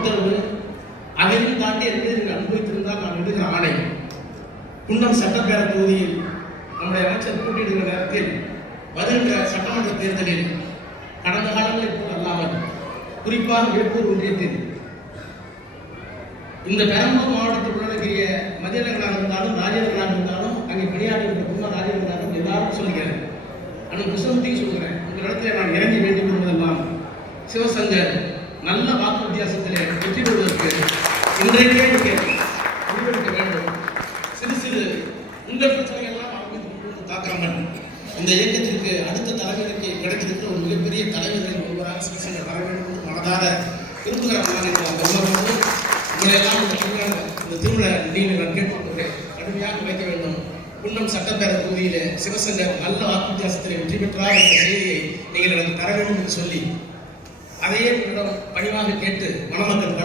உத்தரவு, அதையும் தாண்டி என்பதை நீங்கள் அனுபவித்திருந்தால் நான் விடுகிற ஆணை. குன்னம் சட்டப்பேரவை தொகுதியில் நம்முடைய அமைச்சர் போட்டியிடுகிற நேரத்தில் வருகின்ற சட்டமன்ற தேர்தலில் கடந்த காலங்களில் போல் அல்லாமல் குறிப்பாக வேப்பூர் ஒன்றியத்தில் இந்த பெரம்பலூர் மாவட்டத்தில் உள்ளடக்கிய மதியநகராக இருந்தாலும் ராஜேந்திரனாக இருந்தாலும் அங்கே பணியாற்றுகின்ற குன்னம் ராஜேந்திரனாக எல்லாரும் சொல்லுகிறேன். அண்ணன் கிருஷ்ணமூர்த்தியும் சொல்கிறேன். உங்களிடத்தில் நான் இறங்கி வேண்டிக் கொள்வதெல்லாம் சிவசங்கர் நல்ல வாக்கு வித்தியாசத்திலே வெற்றி பெறுவதற்கு இன்றைக்கே நீங்கள் முடிவெடுக்க வேண்டும். சிறு சிறு உங்கள் பிரச்சனைகள்லாம் அவங்க தாக்காமல் இந்த இயக்கத்திற்கு அடுத்த தலைவருக்கு கிடைத்திருக்கிற ஒரு மிகப்பெரிய தலைவர்களின் ஒருவராக சிவசங்கர் வர வேண்டும் என்று மனதார விரும்புகிறார்கள் என்ற பெருமானோடு உங்களையெல்லாம் இந்த திருவிழா நீங்கள் நான் கேட்டுக்கொள்கிறேன். கடுமையாக வைக்க வேண்டும். குன்னம் சட்டப்பேரவை தொகுதியிலே சிவசங்கர் நல்ல வாக்கு வித்தியாசத்திலே வெற்றி பெற்றார் என்ற செய்தியை நீங்கள் எனக்கு தர வேண்டும் என்று சொல்லி அதையே உங்களிடம் பணிவாக கேட்டு மணமக்கள்